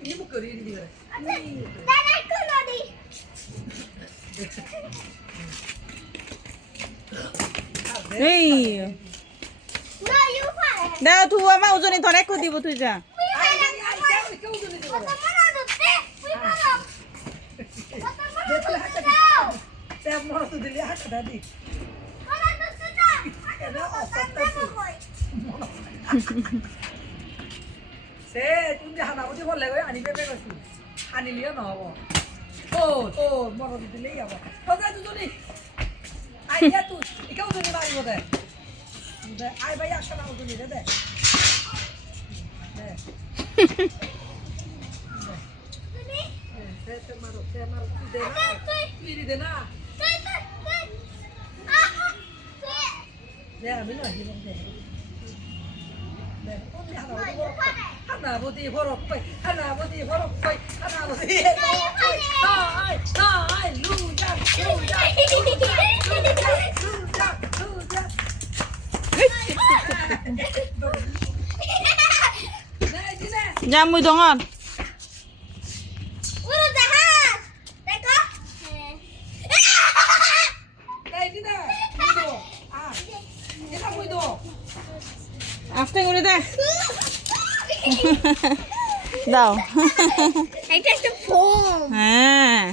ini mau kiri ini dia. এই দাও তুই আমার ওজনে ধরে কো দিব তুই যা Se, তুমি হানা বুঝি বললে গো আনি পেপে কইছি আনি লিও না হবো ও মরো দিলেই যাব তো যা দুজনি আইয়া তুই ইকাও দুজনি মারিব দে দে আই ভাই আসা না দুজনি দে দে se maro de na tuiri de na ya mi no hi bon de Hana bodi horok pai hana bodi horok pai hana bodi ai luja যা মুই ডঙর আস্তে করে দে দাও এটা একটা ফোম হ্যাঁ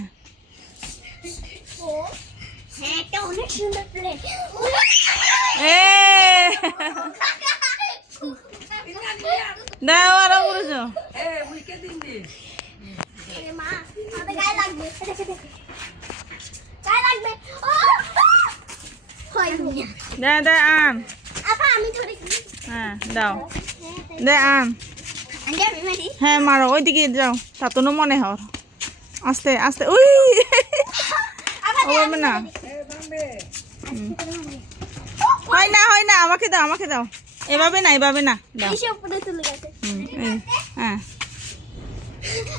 হ্যাঁ এটা অনেক সুন্দর প্লেট এ দাও আরো করেছো মা আমাদের গায়ে লাগবে গায়ে লাগবে হয়নি দে দে আম আপা আমি ধরে হ্যাঁ দাও দে আম আন্টি আমি মারি হ্যাঁ মারো ওইদিকে যাও তাতো মনে হর আস্তে আস্তে উই ও না হয় না আমাকে দাও এভাবে না দাও মিশে উপরে তুলে গেছে হ্যাঁ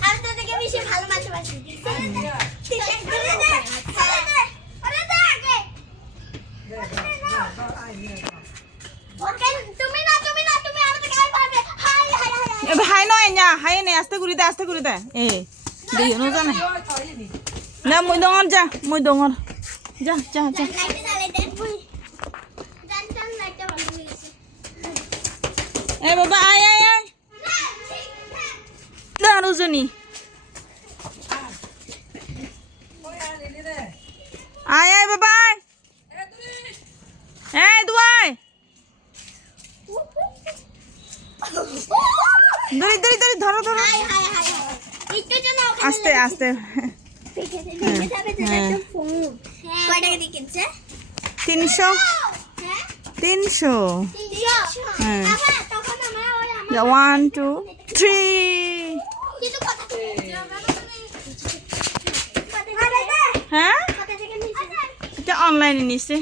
আমি তো দেখে মিশে ভালো মাছ বাছি ওকে তুমি না আমাদের গায়ে পাবে হাই হাই নয় না হাই নেই আস্তে করে দে এ দিও না জানে না মই ডঙর যা যা লাইটে জ্বালাই দেন জান লাইটটা বন্ধ হয়ে গেছে এ বাবা আয় দাঁড়ো জনি আয় বাবা এই দুয়াই ধরি ধরো হাই একটু জন্য আস্তে কয় টাকা দিয়ে কিনছে 300 হ্যাঁ 300 হ্যাঁ তখন আমরা 1 2 3 কিন্তু কথা হ্যাঁ কথা থেকে নিয়েছে এটা অনলাইনে নিছে